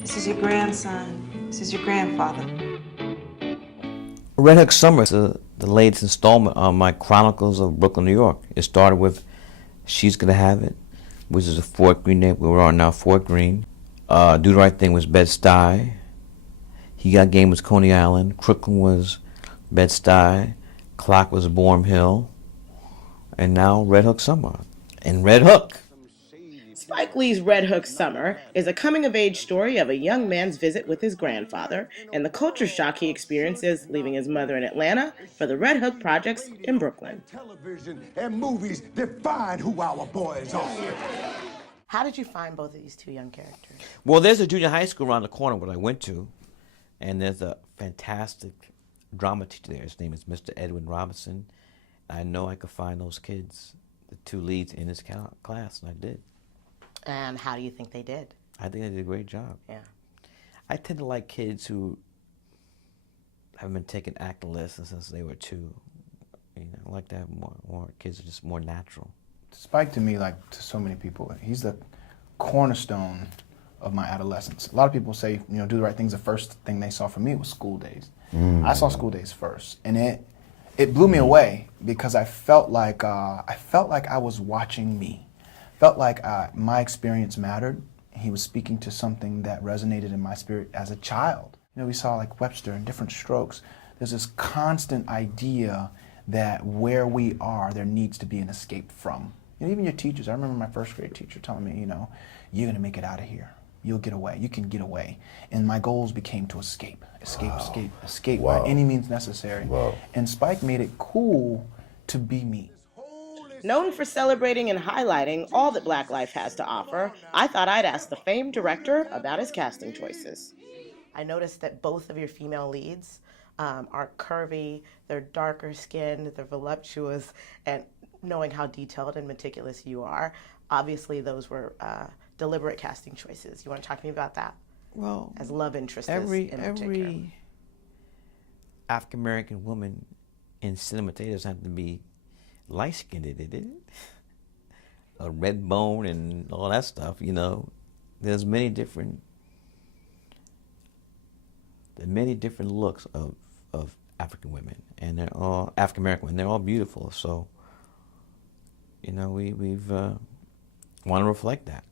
This is your grandson. This is your grandfather. Red Hook Summer is the latest installment on my Chronicles of Brooklyn, New York. It started with She's Gonna Have It, which is a Fort Greene neighborhood. We're on now Fort Greene. Do the Right Thing was Bed-Stuy. He Got Game was Coney Island. Crooklyn was Bed-Stuy. Clock was Boerum Hill. And now Red Hook Summer. And Red Hook. Spike Lee's Red Hook Summer is a coming-of-age story of a young man's visit with his grandfather and the culture shock he experiences leaving his mother in Atlanta for the Red Hook projects in Brooklyn. Television and movies define who our boys are. How did you find both of these two young characters? Well, there's a junior high school around the corner where I went to, and there's a fantastic drama teacher there. His name is Mr. Edwin Robinson. I know I could find those kids, the two leads in his class, and I did. And how do you think they did? I think they did a great job. Yeah. I tend to like kids who haven't been taking acting lessons since they were 2. You know, I like to have more kids are just more natural. Spike, to me, like to so many people, he's the cornerstone of my adolescence. A lot of people say, you know, Do the Right Thing's the first thing they saw from me was School Days. I saw School Days first, and it blew me away because I felt like I was watching me. Felt like my experience mattered. He was speaking to something that resonated in my spirit as a child. You know, we saw like Webster and Different Strokes. There's this constant idea that where we are, there needs to be an escape from. You know, even your teachers. I remember my first grade teacher telling me, you know, you're gonna make it out of here. You'll get away. You can get away. And my goals became to escape by any means necessary. And Spike made it cool to be me. Known for celebrating and highlighting all that Black life has to offer, I thought I'd ask the famed director about his casting choices. I noticed that both of your female leads are curvy, they're darker skinned, they're voluptuous, and knowing how detailed and meticulous you are, obviously those were deliberate casting choices. You want to talk to me about that? Well, as love interests every African American woman in cinema today doesn't have to be light-skinned, did it? A red bone and all that stuff, you know. There's many different looks of African women, and they're all African American women. They're all beautiful. So, you know, we've want to reflect that.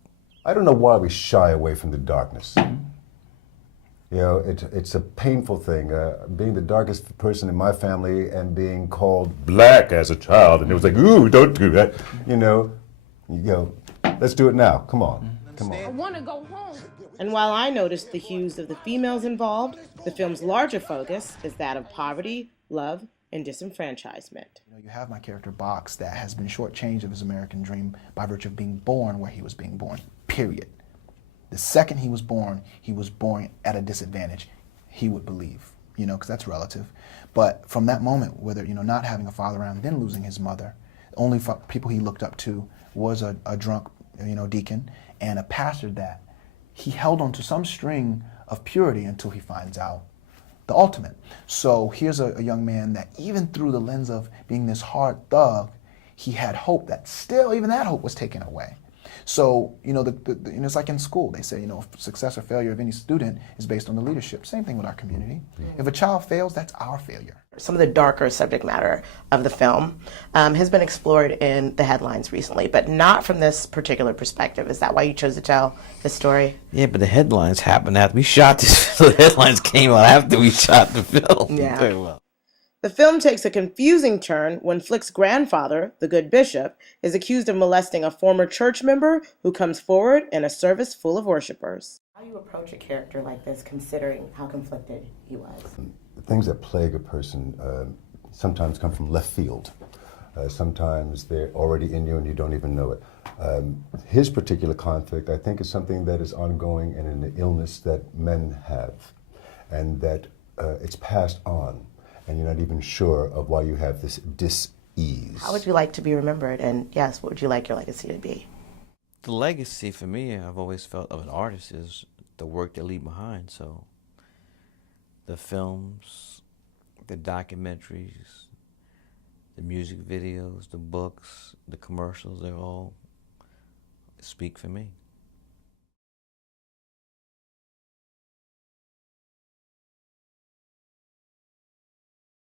I don't know why we shy away from the darkness. You know, it's a painful thing. Being the darkest person in my family and being called black as a child, and it was like, ooh, don't do that. You know, let's do it now. Come on, come on. I want to go home. And while I noticed the hues of the females involved, the film's larger focus is that of poverty, love, and disenfranchisement. You know, you have my character Box that has been shortchanged of his American dream by virtue of being born where he was being born, period. The second he was born at a disadvantage, he would believe, you know, because that's relative. But from that moment, whether, you know, not having a father around, then losing his mother, the only people he looked up to was a drunk, you know, deacon and a pastor that he held on to some string of purity until he finds out the ultimate. So here's a young man that even through the lens of being this hard thug, he had hope that still, even that hope was taken away. So, you know, you know, it's like in school, they say, you know, success or failure of any student is based on the leadership. Same thing with our community. If a child fails, that's our failure. Some of the darker subject matter of the film has been explored in the headlines recently, but not from this particular perspective. Is that why you chose to tell this story? Yeah, but the headlines happened after we shot this. The headlines came out after we shot the film. Yeah. Very well. The film takes a confusing turn when Flick's grandfather, the good bishop, is accused of molesting a former church member who comes forward in a service full of worshipers. How do you approach a character like this, considering how conflicted he was? The things that plague a person sometimes come from left field. Sometimes they're already in you and you don't even know it. His particular conflict, I think, is something that is ongoing and an illness that men have, and that it's passed on. And you're not even sure of why you have this dis-ease. How would you like to be remembered? And yes, what would you like your legacy to be? The legacy for me, I've always felt, of an artist is the work they leave behind. So the films, the documentaries, the music videos, the books, the commercials, they all speak for me.